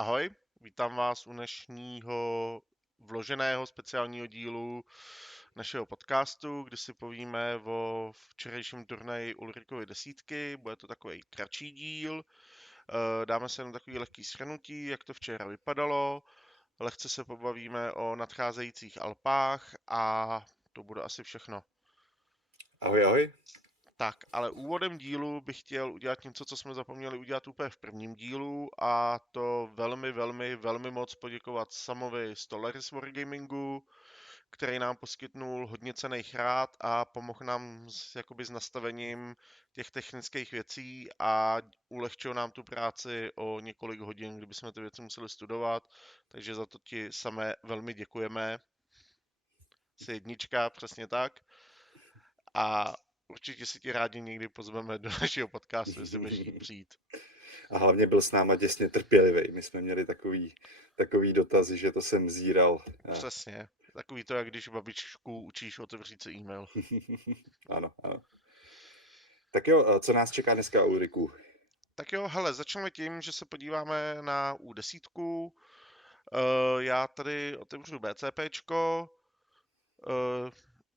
Ahoj, vítám vás u dnešního vloženého speciálního dílu našeho podcastu, kdy si povíme o včerejším turnaji Ulrikovy desítky. Bude to takový kratší díl. Dáme se jenom takový lehký shrnutí, jak to včera vypadalo. Lehce se pobavíme o nadcházejících Alpách a to bude asi všechno. Ahoj, ahoj. Tak, ale úvodem dílu bych chtěl udělat něco, co jsme zapomněli udělat úplně v prvním dílu, a to velmi moc poděkovat Samovi Stolaris Wargamingu, který nám poskytnul hodně cenných rád a pomohl nám s nastavením těch technických věcí a ulehčil nám tu práci o několik hodin, kdyby jsme ty věci museli studovat, takže za to ti samé velmi děkujeme. Jsi jednička, přesně tak. A určitě si ti rádi někdy pozveme do našeho podcastu, jestli budeš chtít přijít. A hlavně byl s náma děsně trpělivý. My jsme měli takový dotazy, že to jsem zíral. Přesně. Takový to, jak když babičku učíš otevřít si e-mail. Ano, ano. Tak jo, co nás čeká dneska, Ulriku? Tak jo, hele, začneme tím, že se podíváme na U10. Já tady otevřu BCPčko.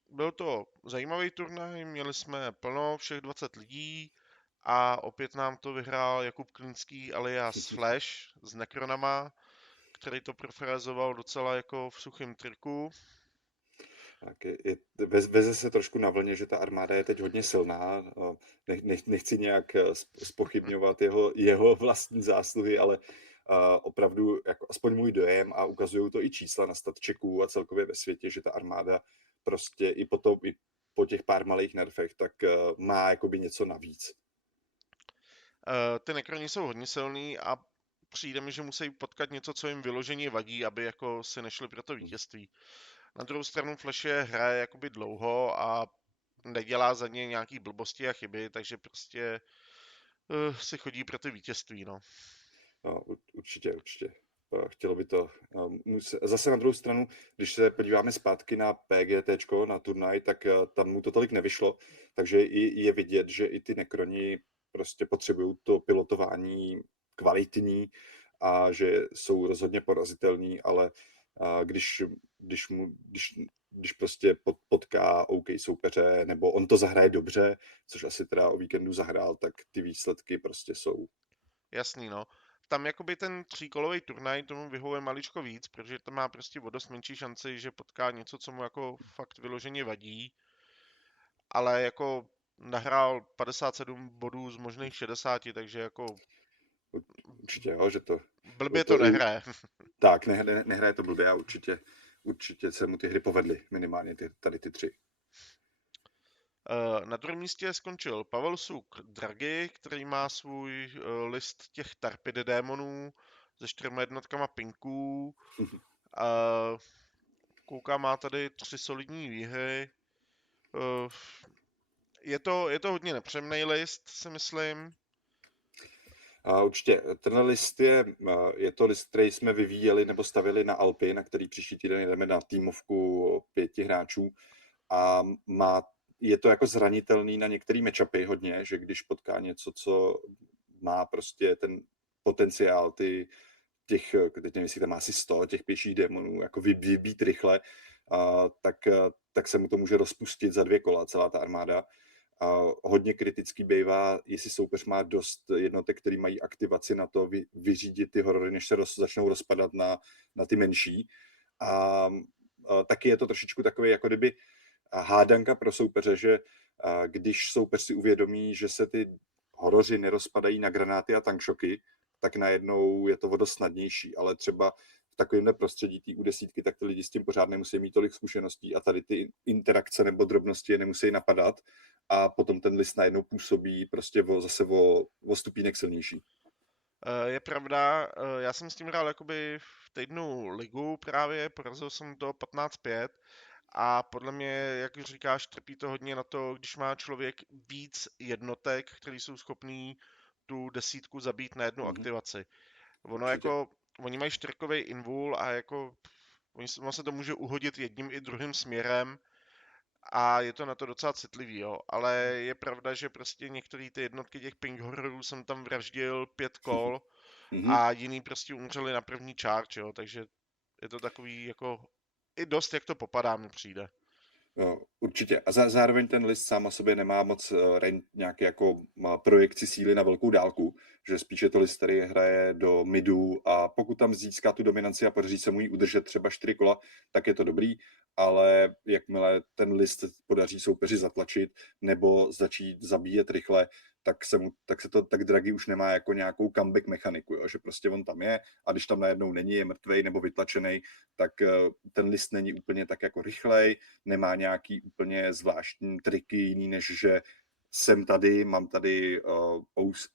Byl to zajímavý turnaj, měli jsme plno, všech 20 lidí a opět nám to vyhrál Jakub Klinský alias Flash s Necronama, který to preferoval docela jako v suchém triku. Tak veze se trošku na vlně, že ta armáda je teď hodně silná. Nechci nějak zpochybňovat jeho vlastní zásluhy, ale opravdu jako aspoň můj dojem, a ukazují to i čísla na statčeků a celkově ve světě, že ta armáda prostě i po těch pár malých nerfech, tak má jakoby něco navíc. Ty Necroni jsou hodně silný a přijde mi, že musí potkat něco, co jim vyloženě vadí, aby jako si nešli pro to vítězství. Na druhou stranu Flash je hraje jakoby dlouho a nedělá za ně nějaký blbosti a chyby, takže prostě si chodí pro ty vítězství, no. No, určitě. Chtělo by to. Zase na druhou stranu, když se podíváme zpátky na PGT, na turnaj, tak tam mu to tolik nevyšlo, takže je vidět, že i ty Necroni prostě potřebují to pilotování kvalitní a že jsou rozhodně porazitelní, ale když prostě potká OK soupeře, nebo on to zahraje dobře, což asi teda o víkendu zahrál, tak ty výsledky prostě jsou. Jasný, no. Tam jakoby ten tříkolový turnaj tomu vyhovuje maličko víc, protože to má prostě o dost menší šanci, že potká něco, co mu jako fakt vyloženě vadí. Ale jako nahrál 57 bodů z možných 60, takže jako Určitě, jo, že to... blbě to nehraje. Tak, nehraje to blbě a určitě se mu ty hry povedly, minimálně tady ty tři. Na druhém místě skončil Pavel Suk Draghi, který má svůj list těch Tarpid démonů se 4 jednotkama pinků. Koukám, má tady 3 solidní výhry. Je to hodně nepřemnej list, si myslím. A určitě, tenhle list je to list, který jsme vyvíjeli nebo stavili na Alpy, na který příští týden jdeme na týmovku 5 hráčů a je to jako zranitelný na některé matchupy hodně, že když potká něco, co má prostě ten potenciál teď nevím, jestli tam má asi 100 těch pěších démonů, jako vybít rychle, tak se mu to může rozpustit za 2 kola celá ta armáda. A hodně kritický bývá, jestli soupeř má dost jednotek, který mají aktivaci na to vyřídit ty horory, než se začnou rozpadat na ty menší. A taky je to trošičku takový jako kdyby hádanka pro soupeře, že když soupeř si uvědomí, že se ty horoři nerozpadají na granáty a tankšoky, tak najednou je to o dost snadnější, ale třeba v takovémhle prostředí té U10, tak ty lidi s tím pořád nemusí mít tolik zkušeností a tady ty interakce nebo drobnosti je nemusí napadat a potom ten list najednou působí prostě zase o stupínek silnější. Je pravda, já jsem s tím hrál jakoby v týdnu ligu právě, porazil jsem to 15-5 a podle mě, jak říkáš, trpí to hodně na to, když má člověk víc jednotek, které jsou schopný tu desítku zabít na jednu aktivaci. Ono Určitě. jako, oni mají 4kový invul a jako, ono se to může uhodit jedním i druhým směrem a je to na to docela citlivý, jo. Ale je pravda, že prostě některé ty jednotky těch ping horrorů jsem tam vraždil 5 kol Mhm. a jiný prostě umřeli na první charge, jo, takže je to takový jako i dost, jak to popadá, mi přijde. Jo, určitě. A zároveň ten list sám o sobě nemá moc nějaký jako má projekci síly na velkou dálku, že spíše to list, který hraje do midu a pokud tam získá tu dominanci a podaří se mu ji udržet třeba 4 kola, tak je to dobrý, ale jakmile ten list podaří soupeři zatlačit nebo začít zabíjet rychle, tak Draghi už nemá jako nějakou comeback mechaniku, jo? Že prostě on tam je a když tam najednou není, je mrtvej nebo vytlačený, tak ten list není úplně tak jako rychlej, nemá nějaký úplně zvláštní triky jiný, než že jsem tady, mám tady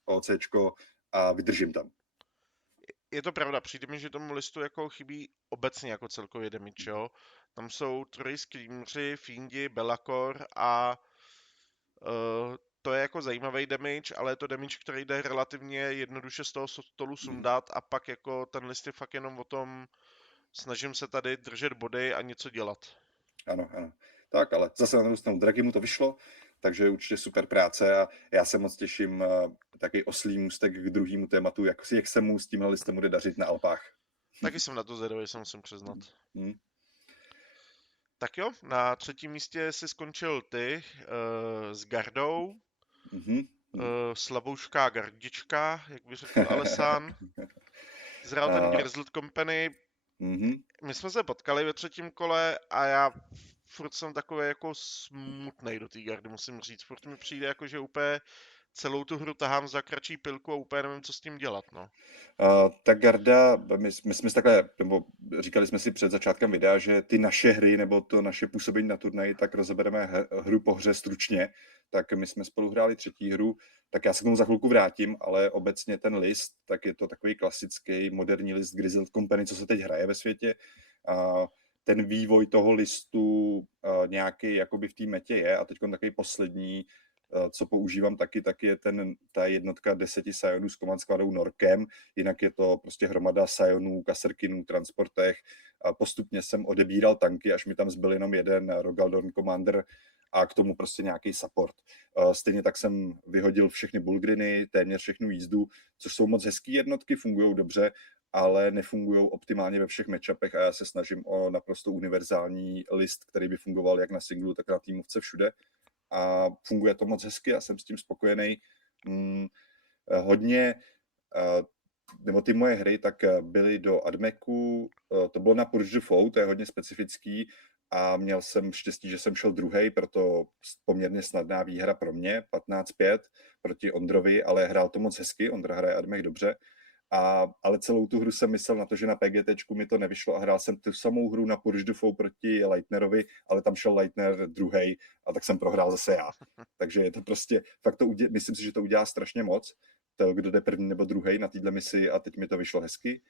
OCčko a vydržím tam. Je to pravda, přijde mi, že tomu listu jako chybí obecně jako celkově damage, jo. Tam jsou troji screameři, Fiindi, Be'lakor a to je jako zajímavý damage, ale je to damage, který jde relativně jednoduše z toho stolu sundat a pak jako ten list je fakt jenom o tom, snažím se tady držet body a něco dělat. Ano, ano. Tak, ale zase na druhou stranu Draghi mu to vyšlo, takže určitě super práce a já se moc těším taky oslý můstek k druhému tématu, jak se mu s tímhle listem bude dařit na Alpách. Taky jsem na to zvědavý, se musím přiznat. Hmm. Tak jo, na třetím místě si skončil ty s Gardou, slaboušká gardička, jak by řekl Alessan. Zhrál ten Grizzled Company. My jsme se potkali ve třetím kole a já furt jsem takový jako smutnej do té gardy, musím říct. Furt mi přijde jako, že úplně celou tu hru tahám za kratší pilku a úplně nevím, co s tím dělat, no. Ta garda, my jsme si takhle, nebo říkali jsme si před začátkem videa, že ty naše hry nebo to naše působení na turnaji, tak rozebereme hru po hře stručně, tak my jsme spolu hráli třetí hru, tak já se k tomu za chvilku vrátím, ale obecně ten list, tak je to takový klasický moderní list Grizzled Company, co se teď hraje ve světě. Ten vývoj toho listu nějaký jakoby v té metě je a teď takový poslední, co používám taky, tak je ta jednotka 10 Sionů s command skladou Norkem, jinak je to prostě hromada Sionů, Kasrkinů, transportech. A postupně jsem odebíral tanky, až mi tam zbyl jenom jeden Rogaldorn Commander a k tomu prostě nějaký support. Stejně tak jsem vyhodil všechny Bulgriny, téměř všechnu jízdu, což jsou moc hezký jednotky, fungují dobře, ale nefungují optimálně ve všech matchupech a já se snažím o naprosto univerzální list, který by fungoval jak na singlu, tak na týmovce všude. A funguje to moc hezky a jsem s tím spokojený. Hodně, nebo ty moje hry tak byly do Admecu, to bylo na Purge the Foe, to je hodně specifický a měl jsem štěstí, že jsem šel druhej, proto poměrně snadná výhra pro mě, 15-5 proti Ondrovi, ale hrál to moc hezky, Ondra hraje Admech dobře. Ale celou tu hru jsem myslel na to, že na PGTčku mi to nevyšlo a hrál jsem tu samou hru na Purge the Foe proti Leitnerovi, ale tam šel Leitner druhej a tak jsem prohrál zase já. Takže je to prostě, fakt myslím si, že to udělá strašně moc, to, kdo jde první nebo druhej na této misi a teď mi to vyšlo hezky.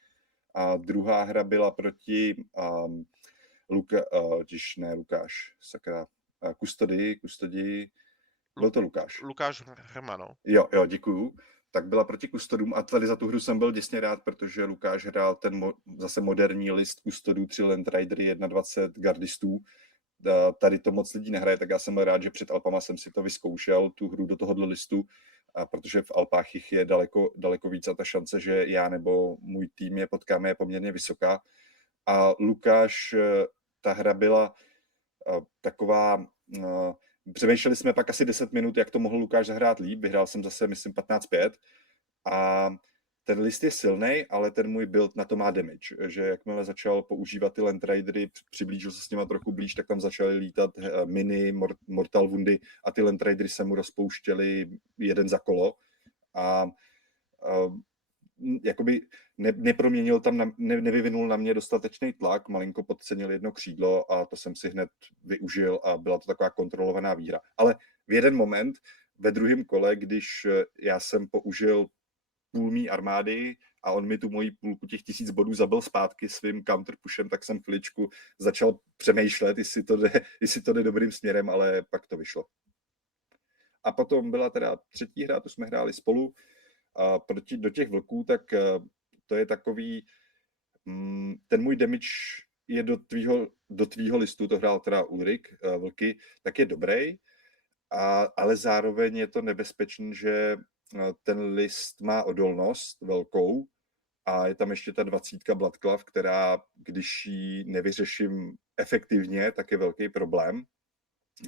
A druhá hra byla proti Custody, byl to Lukáš. Lukáš Herman, no. Jo, děkuju. Tak byla proti Custodům a tady za tu hru jsem byl děsně rád, protože Lukáš hrál ten zase moderní list Custodů, 3 Land Ridery, 21 gardistů. Tady to moc lidí nehraje, tak já jsem byl rád, že před Alpama jsem si to vyzkoušel, tu hru do tohohle listu, protože v Alpách jich je daleko víc a ta šance, že já nebo můj tým je potkáme, je poměrně vysoká. A Lukáš, ta hra byla taková... Přemýšleli jsme pak asi 10 minut, jak to mohl Lukáš zahrát líp. Vyhrál jsem zase, myslím, 15-5. A ten list je silný, ale ten můj build na to má damage. Že jakmile začal používat ty Land Ridery, přiblížil se s nima trochu blíž, tak tam začaly lítat mini, Mortal Woundy a ty Land Ridery se mu rozpouštěly jeden za kolo. A jakoby neproměnil tam, nevyvinul na mě dostatečný tlak, malinko podcenil jedno křídlo a to jsem si hned využil a byla to taková kontrolovaná výhra. Ale v jeden moment, ve druhém kole, když já jsem použil půl mý armády a on mi tu moji půlku těch 1000 bodů zabil zpátky svým counterpushem, tak jsem chviličku začal přemýšlet, jestli to jde dobrým směrem, ale pak to vyšlo. A potom byla teda třetí hra, tu jsme hráli spolu, a do těch vlků, tak to je takový, ten můj damage je do tvýho listu, to hrál teda Ulrik, vlky, tak je dobrý, ale zároveň je to nebezpečný, že ten list má odolnost velkou a je tam ještě ta 20 Bloodclaw, která, když ji nevyřeším efektivně, tak je velký problém.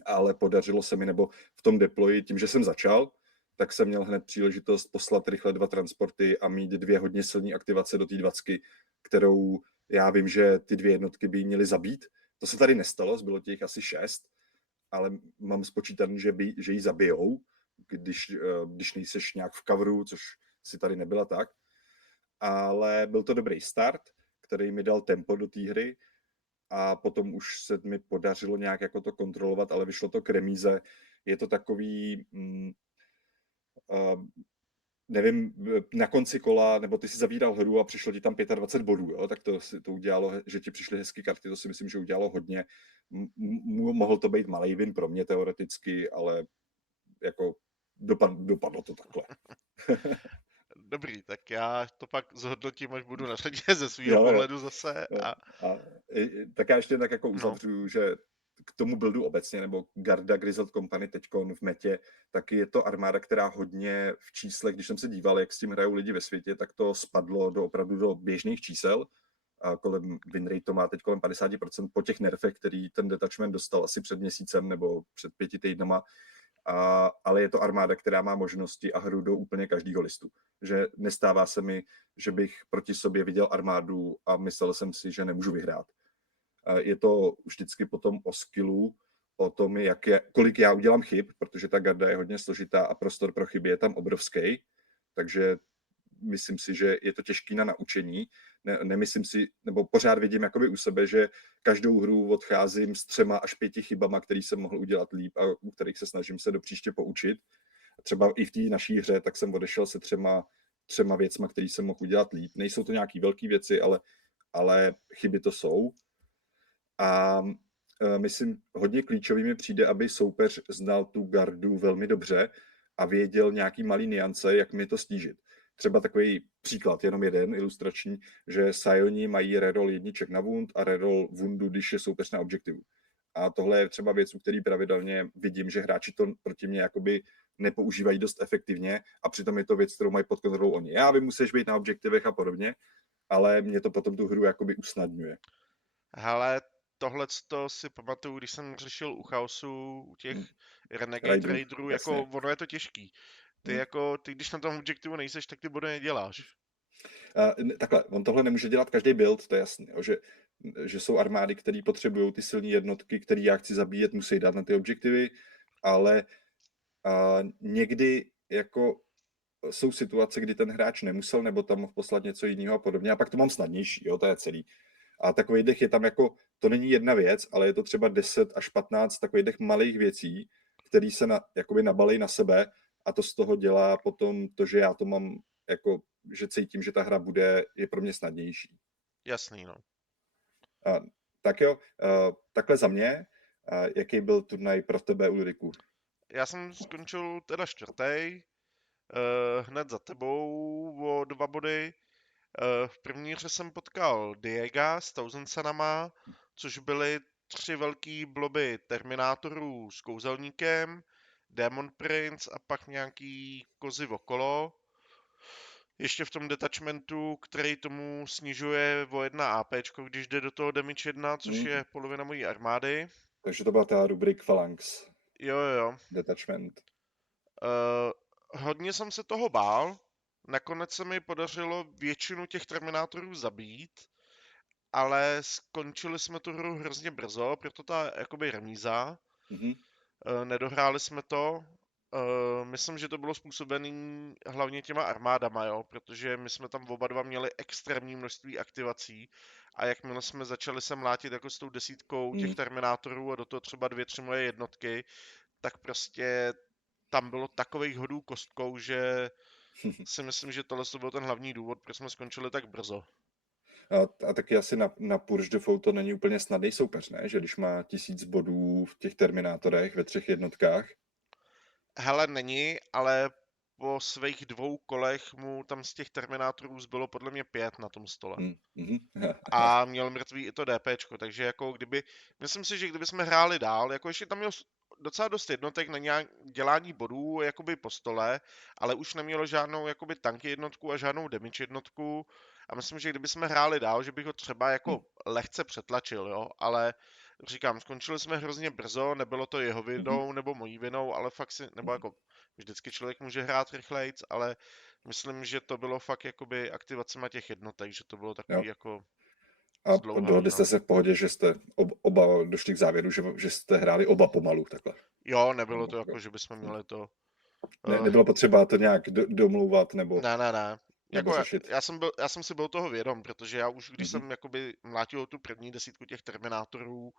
Ale podařilo se mi, nebo v tom deployi, tím, že jsem začal, tak jsem měl hned příležitost poslat rychle 2 transporty a mít 2 hodně silné aktivace do té 20, kterou já vím, že ty 2 jednotky by jí měly zabít. To se tady nestalo, bylo těch asi 6, ale mám spočítaný, že ji zabijou, když nejseš nějak v coveru, což si tady nebyla tak. Ale byl to dobrý start, který mi dal tempo do té hry a potom už se mi podařilo nějak jako to kontrolovat, ale vyšlo to k remíze. Je to takový, nevím, na konci kola, nebo ty si zavíral hru a přišlo ti tam 25 bodů, jo? Tak to udělalo, že ti přišly hezké karty, to si myslím, že udělalo hodně. Mohl to být malý win pro mě teoreticky, ale jako dopadlo to takhle. Dobrý, tak já to pak zhodnotím, až budu na řadě ze svého pohledu zase. Tak já ještě tak jako No. uzavřu, že k tomu buildu obecně, nebo Garda Grizzled Company teďkon v metě, tak je to armáda, která hodně v číslech, když jsem se díval, jak s tím hrajou lidi ve světě, tak to spadlo opravdu do běžných čísel. A win rate to má teď kolem 50% po těch nerfech, který ten detachment dostal asi před měsícem nebo před 5 týdnama. Ale je to armáda, která má možnosti a hru do úplně každého listu. Že nestává se mi, že bych proti sobě viděl armádu a myslel jsem si, že nemůžu vyhrát. Je to vždycky potom o skillu, o tom, kolik já udělám chyb, protože ta garda je hodně složitá a prostor pro chyby je tam obrovský, takže myslím si, že je to těžký na naučení. Nemyslím si, nebo pořád vidím jakoby u sebe, že každou hru odcházím s 3 až 5 chybama, který jsem mohl udělat líp a u kterých se snažím se do příště poučit. Třeba i v té naší hře, tak jsem odešel se 3 věcma, který jsem mohl udělat líp. Nejsou to nějaké velké věci, ale chyby to jsou. A myslím, hodně klíčový mi přijde, aby soupeř znal tu gardu velmi dobře a věděl nějaký malý niance, jak mi to stížit. Třeba takový příklad, jenom jeden ilustrační, že Sioni mají reroll jedniček na wound a reroll woundu, když je soupeř na objektivu. A tohle je třeba věc, u který pravidelně vidím, že hráči to proti mě jakoby nepoužívají dost efektivně a přitom je to věc, kterou mají pod kontrolou oni. Já vím, musíš být na objektivech a podobně, ale mě to potom tu hru jakoby usnadňuje. Hele, tohleto si pamatuju, když jsem řešil u Chaosu, u těch Renegade Raiderů, jako ono je to těžký. Ty když na tom objektivu nejseš, tak ty body neděláš. Takhle, on tohle nemůže dělat každý build, to je jasný, že jsou armády, které potřebují ty silné jednotky, které já chci zabíjet, musí dát na ty objektivy, ale někdy jako jsou situace, kdy ten hráč nemusel, nebo tam mohl poslat něco jiného a podobně, a pak to mám snadnější, jo, to je celý. A takový dech je tam jako, to není jedna věc, ale je to třeba 10 až 15 takových dech malých věcí, které se jakoby nabalí na sebe a to z toho dělá potom to, že já to mám jako, že cítím, že ta hra je pro mě snadnější. Jasný, no. Tak jo, takhle za mě. Jaký byl turnaj pro tebe, Ulriku? Já jsem skončil teda 4. Hned za tebou o 2 body. V první hře jsem potkal Diega s 1000 cenama, což byly 3 velký bloby Terminátorů s kouzelníkem, Demon Prince a pak nějaký kozy okolo. Ještě v tom detachmentu, který tomu snižuje o 1 AP, když jde do toho damage 1, což je polovina mojí armády. Takže to byla ta rubrik Phalanx. Jo. Detachment. Hodně jsem se toho bál. Nakonec se mi podařilo většinu těch Terminátorů zabít, ale skončili jsme tu hru hrozně brzo, proto ta jakoby remíza. Nedohráli jsme to. Myslím, že to bylo způsobené hlavně těma armádama, jo, protože my jsme tam oba dva měli extrémní množství aktivací a jakmile jsme začali se mlátit jako s tou 10 těch Terminátorů a do toho třeba 2-3 moje jednotky, tak prostě tam bylo takových hodů kostkou, že si myslím, že tohle byl ten hlavní důvod, proč jsme skončili tak brzo. A taky asi na Purge Default to není úplně snadný soupeř, ne? Že když má 1000 bodů v těch Terminátorech ve 3 jednotkách? Hele, není, ale po svých 2 kolech mu tam z těch Terminátorů zbylo podle mě 5 na tom stole. A měl mrtvý i to DPčko, takže jako myslím si, že kdyby jsme hráli dál, jako ještě tam měl docela dost jednotek na nějak dělání bodů jakoby po stole, ale už nemělo žádnou jakoby tanky jednotku a žádnou damage jednotku a myslím, že kdyby jsme hráli dál, že bych ho třeba jako lehce přetlačil, jo, ale říkám, skončili jsme hrozně brzo, nebylo to jeho vinou nebo mojí vinou, ale fakt si, nebo jako vždycky člověk může hrát rychlejc, ale myslím, že to bylo fakt jakoby aktivacema těch jednotek, že to bylo takový Jo. jako A zdlouhavý, dohodli no. jste se v pohodě, že jste oba došli k závěru, že jste hráli oba pomalu takhle. Jo, nebylo to jako, že bychom měli to. Nebylo potřeba to nějak domlouvat Ne. nebo Jako řešit. já jsem si byl toho vědom, protože já už, když Mhm. jsem jakoby mlátil tu první desítku těch Terminátorů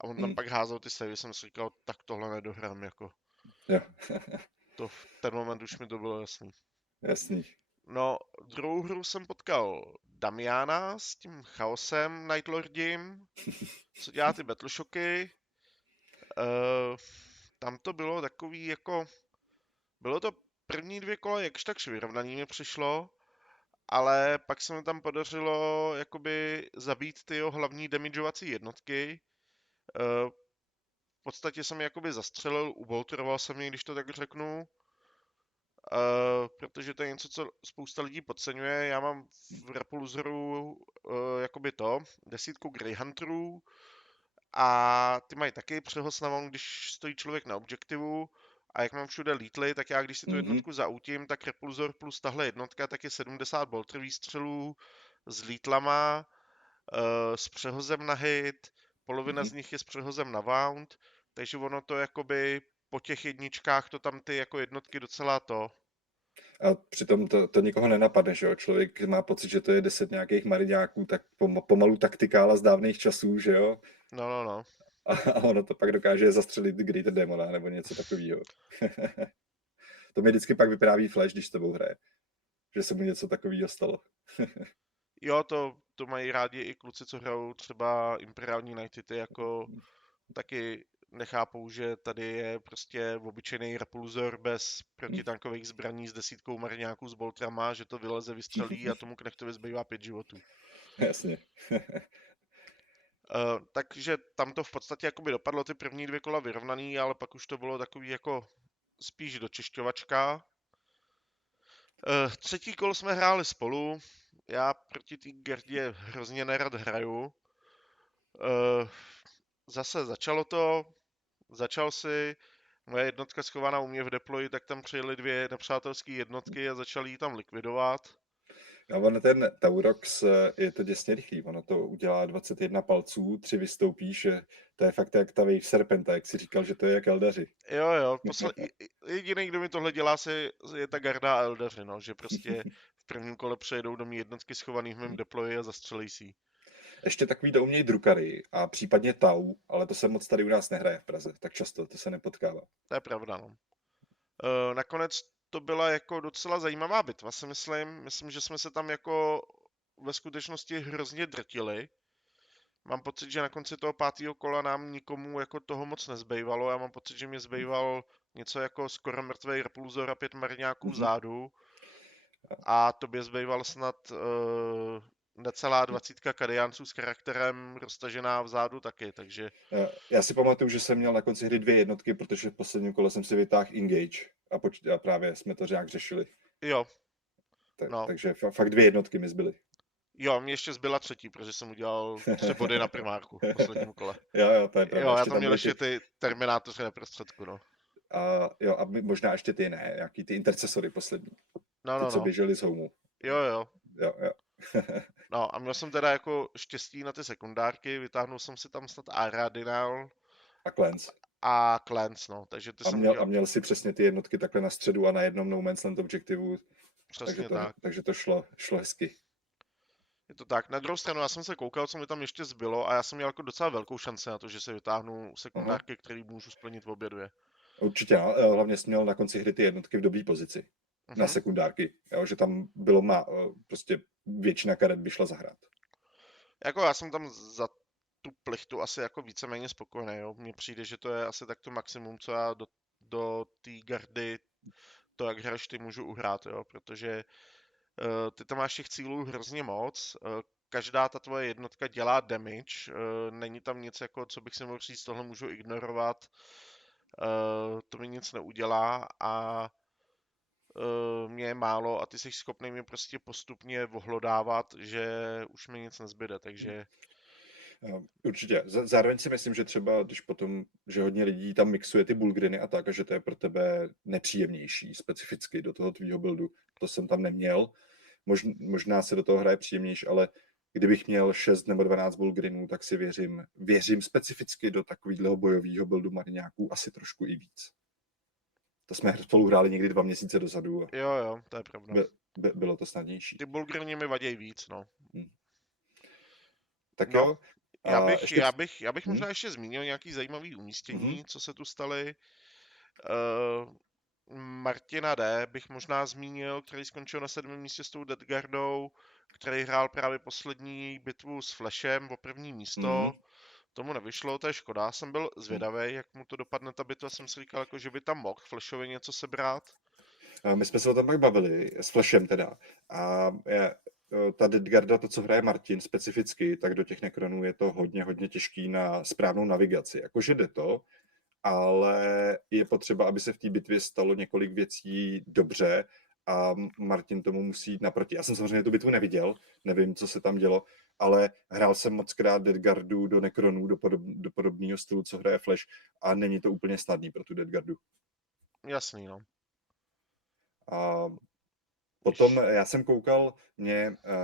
a on tam Mm. pak házel ty savey, jsem si říkal, tak tohle nedohrám, jako. Jo. To v ten moment už mi to bylo jasný. Jasný. No, druhou hru jsem potkal Damiana s tím chaosem Nightlordím, co dělá ty Battleshocky. Tam to bylo takový jako, bylo to první 2 kola jakž takž vyrovnaný mi přišlo, ale pak se mi tam podařilo jakoby zabít ty jeho hlavní damageovací jednotky. V podstatě jsem je jakoby zastřelil, ubolteroval jsem je, když to tak řeknu, protože to je něco, co spousta lidí podceňuje. Já mám v Repulsoru jakoby to, 10 Greyhunterů a ty mají taky přehoz na von, když stojí člověk na objektivu. A jak mám všude lítly, tak já když si tu Mhm. jednotku zautím, tak Repulsor plus tahle jednotka tak je 70 bolter výstřelů s lítlama, s přehozem na hit, polovina Mhm. z nich je s přehozem na wound, takže ono to jakoby po těch jedničkách to tam ty jako jednotky docela to. A přitom to nikoho nenapadne, že jo? Člověk má pocit, že to je 10 nějakých mariňáků, tak pomalu taktikála z dávných časů, že jo? No. A ono to pak dokáže zastřelit Greater Demona nebo něco takového. To mi vždycky pak vypráví Flash, když s tebou hraje. Že se mu něco takového stalo. Jo, to mají rádi i kluci, co hrajou třeba Imperiální Knighty, ty jako taky nechápou, že tady je prostě obyčejný repulzor bez protitankových zbraní s 10 marňáků s boltrama, že to vyleze, vystřelí a tomu knechtovi zbývá 5 životů. Jasně. Takže tam to v podstatě jakoby dopadlo ty první 2 kola vyrovnaný, ale pak už to bylo takový jako spíš dočišťovačka. Třetí kolo jsme hráli spolu, já proti té Gerdě hrozně nerad hraju. Zase začal si, moje jednotka schovaná u mě v deployi, tak tam přijeli 2 nepřátelské jednotky a začali ji tam likvidovat. A ono ten Taurox je to děsně rychlý, ono to udělá 21 palců, 3 vystoupíš, to je fakt jak ta Wave Serpenta, jak si říkal, že to je jak Eldaři. Jo, jediný, kdo mi tohle dělá, je ta garda a Eldaři, no, že prostě v prvním kole přejedou do mý jednotky schovaný v mém deployi a zastřelí si ji. Ještě takový to umějí Drukary a případně Tau, ale to se moc tady u nás nehraje v Praze, tak často to se nepotkává. To je pravda, no. Nakonec to byla jako docela zajímavá bitva, si myslím. Myslím, že jsme se tam jako ve skutečnosti hrozně drtili. Mám pocit, že na konci toho 5. kola nám nikomu jako toho moc nezbývalo. Já mám pocit, že mě zbýval něco jako skoro mrtvej repulzor a 5 marňáků vzadu. A tobě zbýval snad necelá 20 kadiánců s charakterem roztažená vzadu taky, takže... Já si pamatuju, že jsem měl na konci hry 2 jednotky, protože v posledním kole jsem si vytáhl Engage a právě jsme to nějak řešili. Jo. No. Takže fakt 2 jednotky mi zbyly. Jo, mě ještě zbyla třetí, protože jsem udělal 3 body na primárku v posledním kole. Jo, to je pravda. Jo, já tam měl ještě ty terminátoři na prostředku, no. A možná ještě ty ne, jaký ty intercesory poslední. Ty, co běželi z homu. Jo. Jo. No a měl jsem teda jako štěstí na ty sekundárky, vytáhnul jsem si tam snad Aradinal a Clans, no, takže ty a měl si přesně ty jednotky takhle na středu a na jednom no man's land objektivu. Přesně takže to šlo hezky. Je to tak. Na druhou stranu, já jsem se koukal, co mi tam ještě zbylo a já jsem měl jako docela velkou šanci na to, že se vytáhnu sekundárky, které můžu splnit v obě 2. Určitě, hlavně jsi měl na konci hry ty jednotky v dobré pozici. Na sekundárky, jo, že tam bylo prostě většina karet by šla zahrát. Jako já jsem tam za tu plichtu asi jako víceméně spokojený, jo. Mně přijde, že to je asi tak to maximum, co já do té gardy, to jak hraješ ty, můžu uhrát, jo, protože ty tam máš těch cílů hrozně moc, každá ta tvoje jednotka dělá damage, není tam nic jako, co bych si mohl říct, tohle můžu ignorovat. To mi nic neudělá a mě je málo a ty jsi schopný mě prostě postupně ohlodávat, že už mi nic nezbyde, takže Určitě. Zároveň si myslím, že třeba, když potom, že hodně lidí tam mixuje ty bulgriny a tak, a že to je pro tebe nepříjemnější specificky do toho tvýho buildu. To jsem tam neměl. Možná se do toho hraje příjemnější, ale kdybych měl 6 nebo 12 bulgrinů, tak si věřím specificky do takového bojového buildu mariňáků asi trošku i víc. To jsme spolu hráli někdy 2 měsíce dozadu a jo, to je pravda. bylo to snadnější. Ty bulgriny mi vadí víc, no. Tak No, jo. já bych možná ještě zmínil nějaký zajímavý umístění, co se tu staly. Martina D. bych možná zmínil, který skončil na 7. místě s tou Deadguardou, který hrál právě poslední bitvu s Flashem o první místo. Tomu nevyšlo, to je škoda. Jsem byl zvědavý, jak mu to dopadne ta bitva. Jsem si říkal, jako, že by tam mohl Flashovi něco sebrat. My jsme se o tom pak bavili, s Flashem teda. A ta Deadguarda, to, co hraje Martin specificky, tak do těch nekronů je to hodně těžký na správnou navigaci. Jakože jde to, ale je potřeba, aby se v té bitvě stalo několik věcí dobře a Martin tomu musí jít naproti. Já jsem samozřejmě tu bitvu neviděl, nevím, co se tam dělo, ale hrál jsem mockrát Deadguardu do nekronů, do podobného stylu, co hraje Flash a není to úplně snadný pro tu Deadguardu. Jasný, no. A potom já jsem koukal,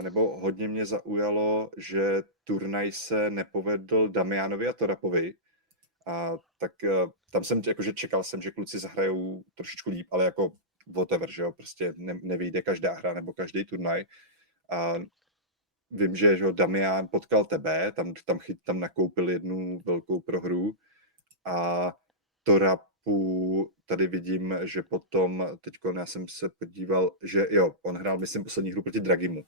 nebo hodně mě zaujalo, že turnaj se nepovedl Damianovi a Torapovi. A tak tam jsem jakože čekal jsem, že kluci zahrajou trošičku líp, ale jako whatever, že jo, prostě nevyjde každá hra nebo každý turnaj. A vím, že Damian potkal tebe, tam nakoupil jednu velkou prohru a Torapu tady vidím, že potom, teďko já jsem se podíval, že jo, on hrál, myslím, poslední hru proti Dragimu.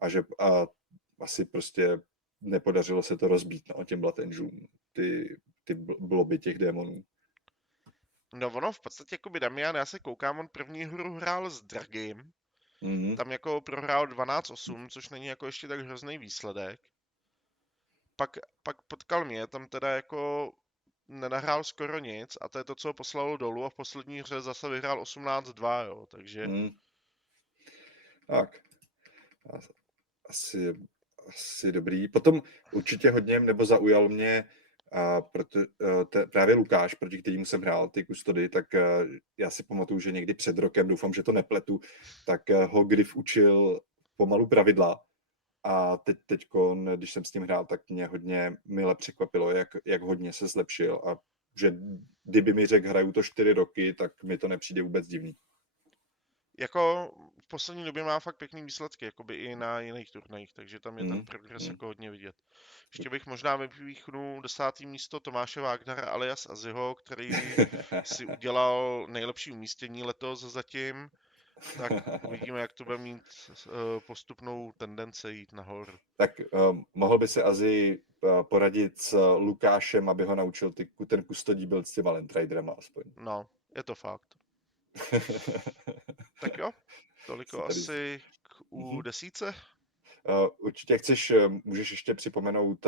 A že asi prostě nepodařilo se to rozbít, no, těm Blood Angelům, ty bloby těch démonů. No ono v podstatě jakoby Damian, já se koukám, on první hru hrál s Dragim, tam jako prohrál 12-8, což není jako ještě tak hrozný výsledek. Pak potkal mě, tam teda jako nenahrál skoro nic a to je to, co ho poslalo dolů a v poslední hře zase vyhrál 18-2, jo, takže... Tak. Asi dobrý. Potom určitě hodně, nebo zaujal mě právě Lukáš, proti kterému jsem hrál ty kustody, tak já si pamatuju, že někdy před rokem, doufám, že to nepletu, tak ho Griff učil pomalu pravidla a teďko, když jsem s ním hrál, tak mě hodně mile překvapilo, jak hodně se zlepšil a že kdyby mi řekl, hraju to 4 roky, tak mi to nepřijde vůbec divný. Jako v poslední době má fakt pěkný výsledky, jakoby i na jiných turnajích, takže tam je ten progres jako hodně vidět. Ještě bych možná vypíchnul 10. místo Tomáše Wagnera alias Aziho, který si udělal nejlepší umístění letos zatím, tak uvidíme, jak to bude mít postupnou tendenci jít nahoru. Tak mohl by se Azi poradit s Lukášem, aby ho naučil ten kustodí build s těma Land Riderama aspoň. No, je to fakt. Tak jo, toliko asi k U10. Určitě můžeš ještě připomenout,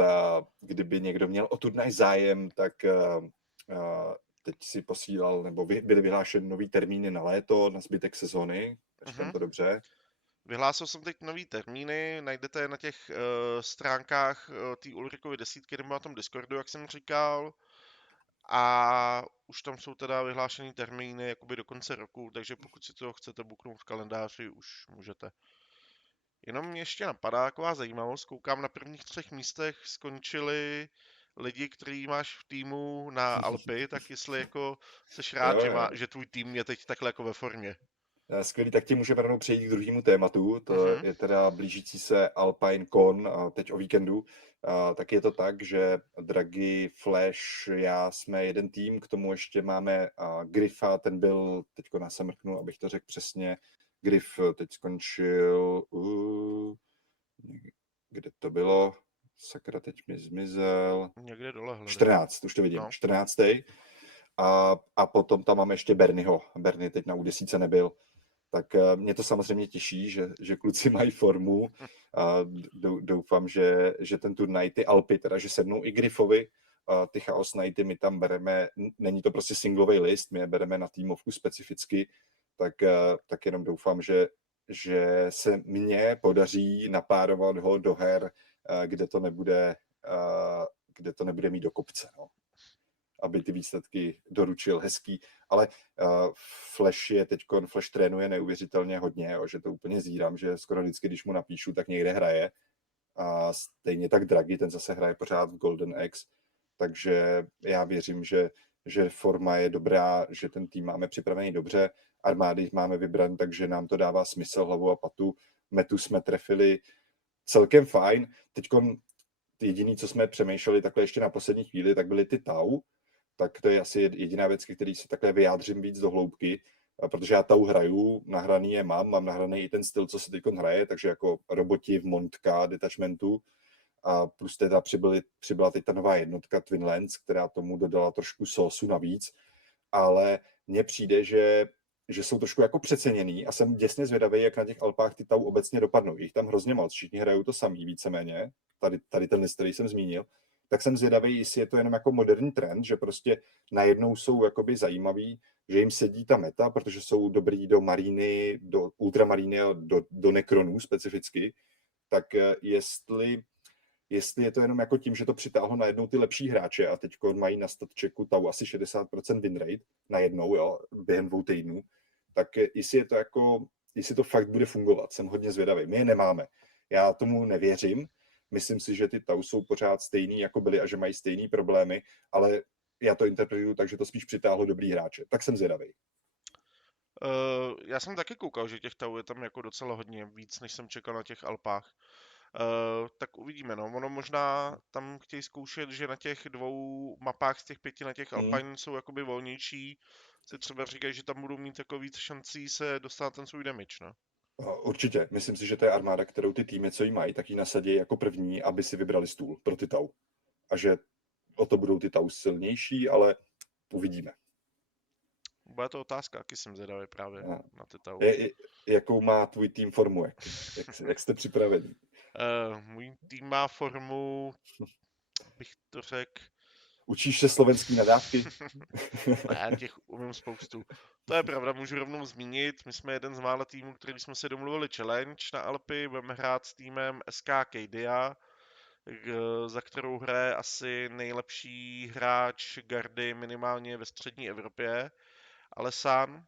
kdyby někdo měl o turnaj zájem, tak teď si posílal, nebo byly vyhlášeny nový termíny na léto, na zbytek sezóny. Říkám to dobře. Vyhlásil jsem teď nový termíny, najdete je na těch stránkách té Ulrikovy desítky nebo na tom Discordu, jak jsem říkal. A už tam jsou teda vyhlášený termíny jakoby do konce roku, takže pokud si to chcete booknout v kalendáři, už můžete. Jenom mě ještě napadá taková zajímavost, koukám na prvních 3 místech skončili lidi, který máš v týmu na Alpy, tak jestli jako seš rád, že tvůj tým je teď takhle jako ve formě. Skvělý, tak ti můžeme rovnou přejít k druhému tématu, to je teda blížící se Alpine Con, teď o víkendu. Tak je to tak, že Draghi, Flash, já jsme jeden tým, k tomu ještě máme Griffa, ten byl, teďko nás se mrknu, abych to řekl přesně, Griff teď skončil, kde to bylo, sakra, teď mi zmizel. Někde dole hledej. 14, už to vidím, no. 14. A potom tam máme ještě Bernieho. Bernie teď na U10 nebyl. Tak mě to samozřejmě těší, že kluci mají formu. A doufám, že ten turnaj, ty Alpy, teda, že sednou i Griffovi ty Chaos Knighty my tam bereme, není to prostě singlový list, my je bereme na týmovku specificky, tak jenom doufám, že se mně podaří napárovat ho do her, kde to nebude mít do kopce, no. Aby ty výsledky doručil hezký, ale Flash trénuje neuvěřitelně hodně, jo, že to úplně zírám, že skoro vždycky, když mu napíšu, tak někde hraje. A stejně tak Draghi, ten zase hraje pořád v Golden X, takže já věřím, že forma je dobrá, že ten tým máme připravený dobře, armády máme vybran, takže nám to dává smysl, hlavu a patu. Metu jsme trefili celkem fajn. Teďkon jediný, co jsme přemýšleli takhle ještě na poslední chvíli, tak byly ty Tau, tak to je asi jediná věc, který se takhle vyjádřím víc do hloubky, protože já Tau hraju, nahraný je mám nahraný i ten styl, co se teď hraje, takže jako roboti v Montka detachmentu, a plus teda přibyla teď ta nová jednotka Twinlands, která tomu dodala trošku sósu navíc, ale mně přijde, že jsou trošku jako přeceněný a jsem děsně zvědavý, jak na těch Alpách ty Tau obecně dopadnou. Jich tam hrozně moc, všichni hrajou to samý víceméně, tady ten list, který jsem zmínil, tak jsem zvědavý, jestli je to jenom jako moderní trend, že prostě najednou jsou jakoby zajímavý, že jim sedí ta meta, protože jsou dobrý do maríny, do ultramaríny a do nekronů specificky, tak jestli je to jenom jako tím, že to přitáhlo najednou ty lepší hráče a teď mají na statčeku Tau asi 60% win rate najednou, jo, během 2 týdnů, tak jestli to fakt bude fungovat, jsem hodně zvědavý. My je nemáme. Já tomu nevěřím. Myslím si, že ty Tau jsou pořád stejný, jako byly a že mají stejný problémy, ale já to interpretuju tak, že to spíš přitáhlo dobrý hráče. Tak jsem zvědavý. Já jsem taky koukal, že těch Tau je tam jako docela hodně, víc, než jsem čekal na těch Alpách. Tak uvidíme, no. Ono možná tam chtějí zkoušet, že na těch 2 mapách z těch 5 na těch Alpine jsou jakoby volnější. Si třeba říkají, že tam budou mít jako víc šancí se dostat na ten svůj damage, no. Určitě. Myslím si, že to je armáda, kterou ty týmy, co jí mají, tak ji nasadí jako první, aby si vybrali stůl pro ty Tau. A že o to budou ty Tau silnější, ale uvidíme. Bude to otázka, jaký jsem zvědavý právě na ty Tau. Jakou má tvůj tým formu? Jak jste připraveni? Můj tým má formu, bych to řekl... Učíš se slovenský nadávky? Ne, těch umím spoustu. To je pravda, můžu rovnou zmínit. My jsme jeden z mála týmů, který jsme si domluvili challenge na Alpy. Budeme hrát s týmem SK Kejdia, za kterou hraje asi nejlepší hráč gardy minimálně ve střední Evropě, Alessan.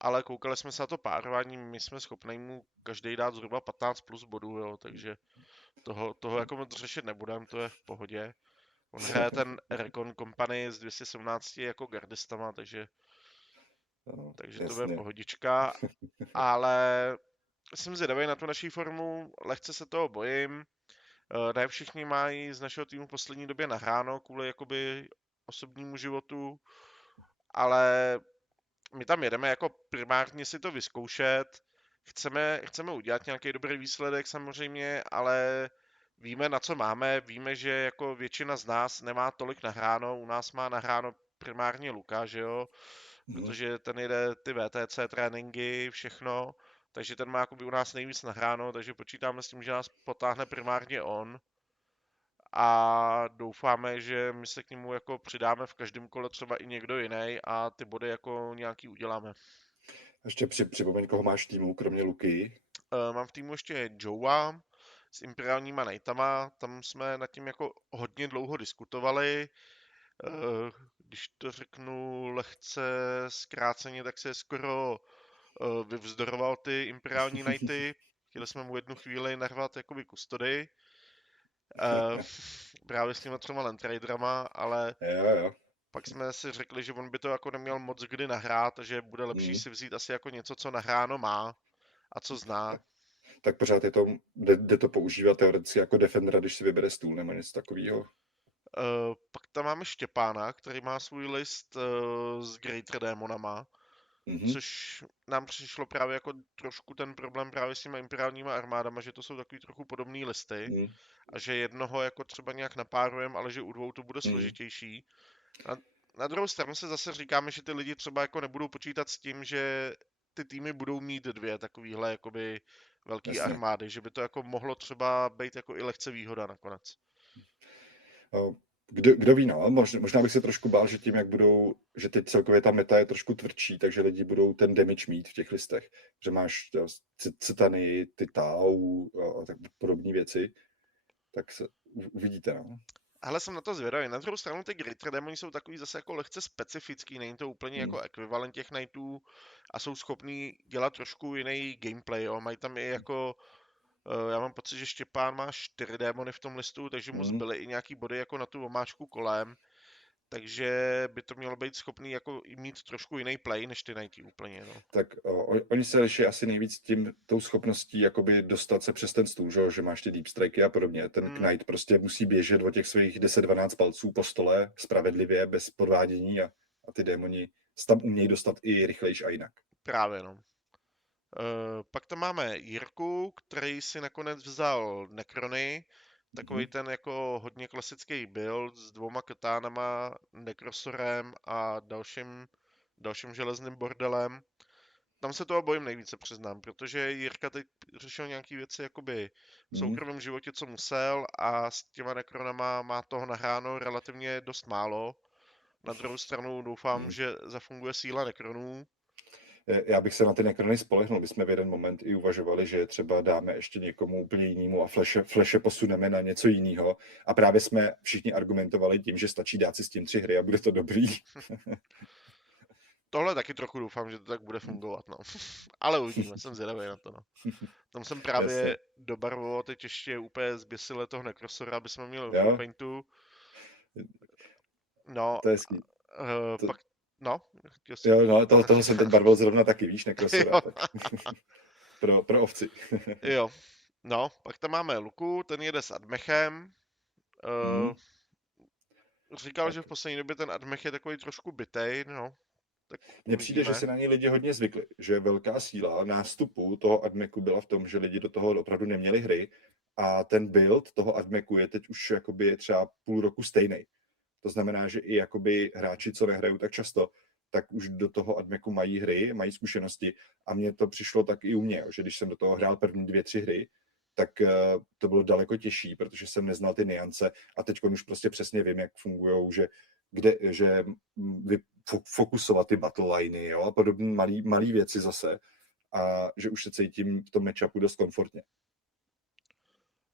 Ale koukali jsme se na to párování, my jsme schopni mu každý dát zhruba 15 plus bodů, jo, takže toho jako moc řešit nebudem, to je v pohodě. On hraje ten Recon Company s 217 jako gardistama, takže to bude pohodička, ale jsem zvědavý na tu naší formu, lehce se toho bojím. Ne všichni mají z našeho týmu v poslední době nahráno kvůli jakoby osobnímu životu, ale my tam jedeme jako primárně si to vyzkoušet. Chceme udělat nějaký dobrý výsledek samozřejmě, ale víme, na co máme, víme, že jako většina z nás nemá tolik nahráno, u nás má nahráno primárně Luka, že jo, protože ten jede ty VTC tréninky, všechno, takže ten má jakoby u nás nejvíc nahráno, takže počítáme s tím, že nás potáhne primárně on a doufáme, že my se k němu jako přidáme v každém kole třeba i někdo jiný a ty body jako nějaký uděláme. Ještě připomeň, koho máš v týmu, kromě Luky. Mám v týmu ještě Joea s imperiálníma Knightama, tam jsme nad tím jako hodně dlouho diskutovali. Když to řeknu lehce zkráceně, tak se skoro vyvzdoroval ty imperiální Knighty. Chtěli jsme mu jednu chvíli narvat jakoby kustody. Právě s těma 3 Landriderama, ale jo. pak jsme si řekli, že on by to jako neměl moc kdy nahrát, že bude lepší si vzít asi jako něco, co nahráno má a co zná. Tak pořád jde to používat teoreticky jako defendera, když si vybere stůl nebo něco takového. Pak tam máme Štěpána, který má svůj list s Greater Démonama, což nám přišlo právě jako trošku ten problém právě s těma imperiálníma armádama, že to jsou takový trochu podobný listy a že jednoho jako třeba nějak napárujeme, ale že u 2 to bude složitější. Na druhou stranu se zase říkáme, že ty lidi třeba jako nebudou počítat s tím, že ty týmy budou mít 2 takovýhle jakoby velký armády, že by to jako mohlo třeba být jako i lehce výhoda nakonec. Kdo ví, no, možná bych se trošku bál, že tím, jak budou, že teď celkově ta meta je trošku tvrdší, takže lidi budou ten damage mít v těch listech, že máš citany, ty tau a tak podobné věci, tak se uvidíte, no. Ale jsem na to zvědavý. Na druhou stranu ty Greater Demoni jsou takový zase jako lehce specifický, není to úplně Hmm. jako ekvivalent těch Knightů a jsou schopní dělat trošku jiný gameplay, jo. Mají tam i jako, já mám pocit, že Štěpán má 4 démony v tom listu, takže mu Hmm. zbyly i nějaký body jako na tu omáčku kolem, takže by to mělo být schopný jako i mít trošku jiný play než ty Knighty úplně, no. Tak oni se liší asi nejvíc tím, tou schopností jakoby dostat se přes ten stůl, že máš ty deep striky a podobně. Ten Hmm, Knight prostě musí běžet o těch svých 10-12 palců po stole spravedlivě, bez podvádění a ty démoni se tam umějí dostat i rychlejš a jinak. právě, no. Pak tam máme Jirku, který si nakonec vzal Necrony, takový Mhm. ten jako hodně klasický build s 2 katánama, Necrosorem a dalším železným bordelem. Tam se toho bojím nejvíce, přiznám, protože Jirka teď řešil nějaký věci jakoby v Mhm. soukromém životě, co musel a s těma Necronama má toho nahráno relativně dost málo. Na druhou stranu doufám, Mhm. že zafunguje síla Necronů. Já bych se na ty Necrony spolehnul. My jsme v jeden moment i uvažovali, že třeba dáme ještě někomu úplně jinému a fleše posuneme na něco jiného. A právě jsme všichni argumentovali tím, že stačí dát si s tím 3 hry a bude to dobrý. Tohle taky trochu doufám, že to tak bude fungovat, no. Ale uvidíme, jsem zvědavý na to, no. Tam jsem Jasně. právě dobarvoval teď ještě úplně zběsile toho Necrosora, aby jsme měli v Jo, Warpaintu. No, to je hezký. To, pak, no, chtěl jsi... jo, no, toho jsem teď barvil zrovna taky, víš, jo, Necrosora, tak pro ovci. jo, no, pak tam máme Luku, ten jede s Admechem. Mhm. Říkal, že Tak. v poslední době ten Admech je takový trošku bitej, no, tak Mně přijde, že uvidíme. si na něj lidi hodně zvykli, že velká síla nástupu toho Admeku byla v tom, že lidi do toho opravdu neměli hry a ten build toho Admeku je teď už jakoby třeba půl roku stejný. To znamená, že i jakoby hráči, co nehrajou tak často, tak už do toho Admeku mají hry, mají zkušenosti a mně to přišlo tak i u mě, že když jsem do toho hrál první 2-3 hry, tak to bylo daleko těžší, protože jsem neznal ty niance a teď už prostě přesně vím, jak fungují, že fokusovat ty battle liny, jo, a podobné malý věci zase a že už se cítím v tom matchupu dost komfortně.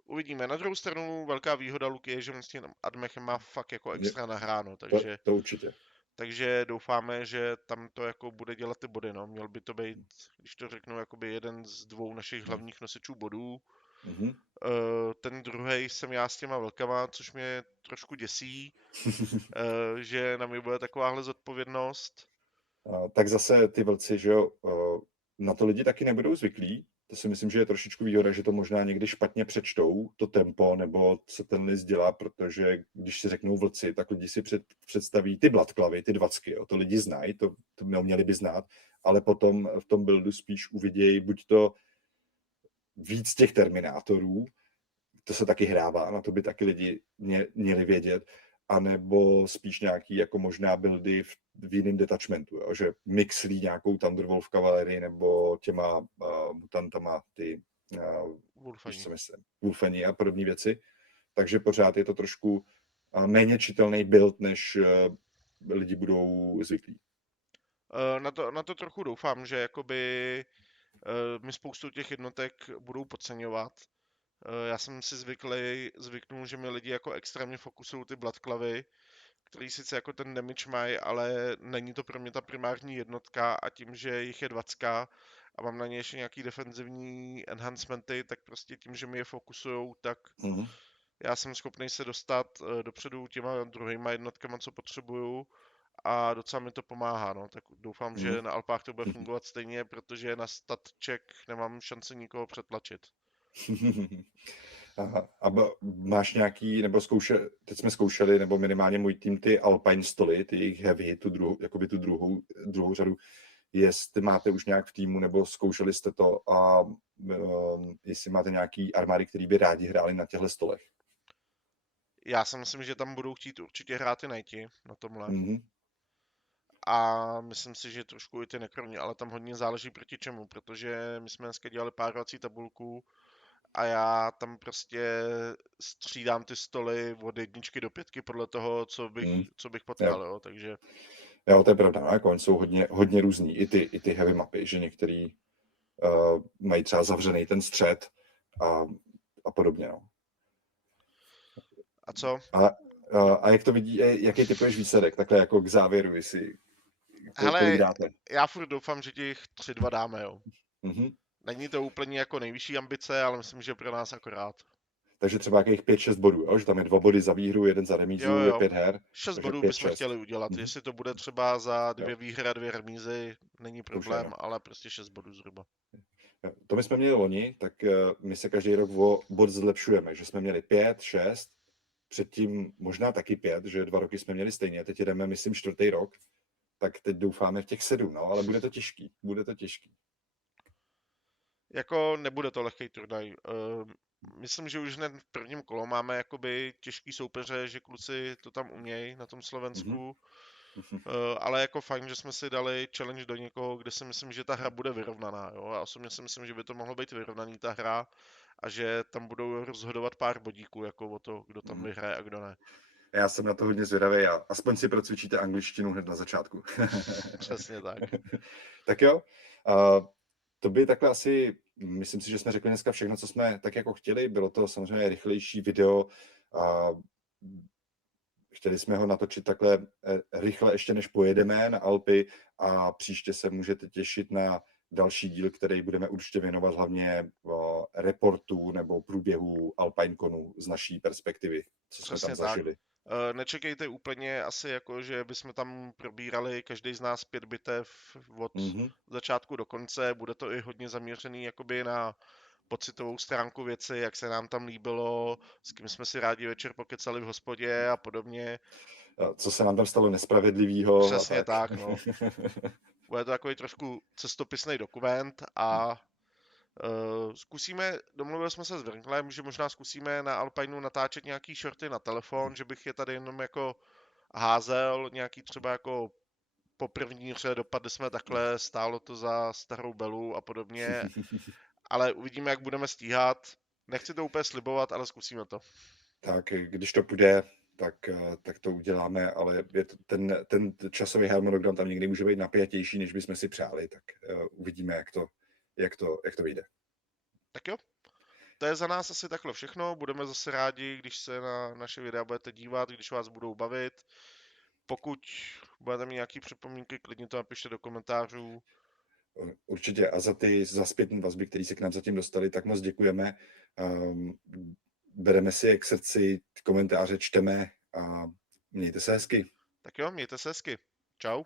Uvidíme. Na druhou stranu velká výhoda Luky je, že on s tím Admechem má fakt jako extra nahráno, To určitě. takže doufáme, že tam to jako bude dělat ty body, no. Měl by to být, když to řeknu, jakoby jeden z 2 našich hlavních nosičů bodů. Mhm. Ten druhý jsem já s těma velkama, což mě trošku děsí, že na mě bude takováhle zodpovědnost. Tak zase ty vlci, že jo, na to lidi taky nebudou zvyklí. To si myslím, že je trošičku výhoda, že to možná někdy špatně přečtou, to tempo, nebo co ten list dělá, protože když si řeknou vlci, tak lidi si představí ty bladklavy, ty dvacky, jo, to lidi znají, to měli by znát, ale potom v tom buildu spíš uvidějí buď to víc těch terminátorů, to se taky hrává, na to by taky lidi měli vědět, anebo spíš nějaký jako možná buildy v jiném detachmentu, jo? Že mixlí nějakou Thunderwolf kavalerii nebo těma mutantama, ty, víš, Wolfani. co myslím, Wolfeni a podobné věci. Takže pořád je to trošku méně čitelný build, než lidi budou zvyklí. Na to trochu doufám, že jakoby mi spoustu těch jednotek budou podceňovat. Já jsem si zvyknul, že mi lidi jako extrémně fokusují ty bladklavy, který sice jako ten damage mají, ale není to pro mě ta primární jednotka a tím, že jich je 20 a mám na ně ještě nějaký defenzivní enhancementy, tak prostě tím, že mi je focusujou, tak Mm-hmm. já jsem schopný se dostat dopředu těma druhýma jednotkama, co potřebuju a docela mi to pomáhá, no. Tak doufám, že na Alpách to bude fungovat stejně, protože na stat check nemám šanci nikoho přetlačit. Aha. A máš nějaký, nebo teď jsme zkoušeli, nebo minimálně můj tým, ty Alpine stoly, ty jejich heavy, jakoby tu druhou řadu, jestli máte už nějak v týmu, nebo zkoušeli jste to a jestli máte nějaký armády, který by rádi hráli na těchto stolech. Já si myslím, že tam budou chtít určitě hrát i Knighti na tomhle. Mm-hmm. A myslím si, že trošku i ty Necroni, ale tam hodně záleží proti čemu, protože my jsme dneska dělali párovací tabulku a já tam prostě střídám ty stoly od 1 do 5 podle toho, Hmm. co bych Jo. potkal, jo, takže Jo, to je pravda, no, jako oni jsou hodně různý, i ty heavy mapy, že některý mají třeba zavřený ten střed a podobně, no. a co? A jak to vidí, jaký typuješ výsledek, takhle jako k závěru, jestli kolik Hele, dáte? já furt doufám, že těch 3-2 dáme, jo. Mhm. Není to úplně jako nejvyšší ambice, ale myslím, že pro nás akorát. Takže třeba nějakých 5-6 bodů, jo? Že tam je 2 body za výhru, 1 za remízu, je Jo, 5 her, 6 takže bodů bychom 5-6. chtěli udělat. Mhm. Jestli to bude třeba za 2 Jo, výhry a 2 remízy, není to už je problém, jedno. ale prostě 6 bodů zhruba. Jo. To my jsme měli loni, tak my se každý rok o bod zlepšujeme, že jsme měli 5, 6, předtím možná taky 5, že 2 roky jsme měli stejně, teď jdeme, myslím, 4. rok, tak teď doufáme v těch 7, no, ale bude to těžký. Jako nebude to lehký turnaj. Myslím, že už hned v prvním kolo máme jakoby těžký soupeře, že kluci to tam umějí na tom Mhm. Slovensku. Ale jako fajn, že jsme si dali challenge do někoho, kde si myslím, že ta hra bude vyrovnaná. Jo? A osobně si myslím, že by to mohlo být vyrovnaný ta hra a že tam budou rozhodovat pár bodíků jako o to, kdo tam Mhm. vyhraje a kdo ne. Já jsem na to hodně zvědavý a aspoň si procvičíte angličtinu hned na začátku. Přesně tak. Tak jo, to by takhle asi, myslím si, že jsme řekli dneska všechno, co jsme tak jako chtěli. Bylo to samozřejmě rychlejší video. Chtěli jsme ho natočit takhle rychle, ještě než pojedeme na Alpy, a příště se můžete těšit na další díl, který budeme určitě věnovat hlavně reportu nebo průběhu Alpineconu z naší perspektivy, co jsme tam Přesně tak. zažili. Nečekejte úplně asi jako, že bychom tam probírali každý z nás 5 bitev od začátku do konce. Bude to i hodně zaměřený jakoby na pocitovou stránku věci, jak se nám tam líbilo, s kým jsme si rádi večer pokecali v hospodě a podobně. Co se nám tam stalo nespravedlivýho a Přesně tak. tak, no. Bude to takový trošku cestopisný dokument a domluvili jsme se s Wrinklem, že možná zkusíme na Alpineu natáčet nějaký shorty na telefon, že bych je tady jenom jako házel, nějaký třeba jako po první hře dopadli jsme takhle, stálo to za starou belu a podobně, ale uvidíme, jak budeme stíhat. Nechci to úplně slibovat, ale zkusíme to. Tak když to půjde, tak to uděláme, ale je to, ten časový harmonogram tam někdy může být napjatější, než bychom si přáli, tak uvidíme, jak to vyjde. Tak jo, to je za nás asi takhle všechno. Budeme zase rádi, když se na naše videa budete dívat, když vás budou bavit. Pokud budete mít nějaké připomínky, klidně to napište do komentářů. Určitě, a za zpětné vazby, které se k nám zatím dostali, tak moc děkujeme. Bereme si je k srdci, komentáře čteme a mějte se hezky. Tak jo, mějte se hezky. Čau.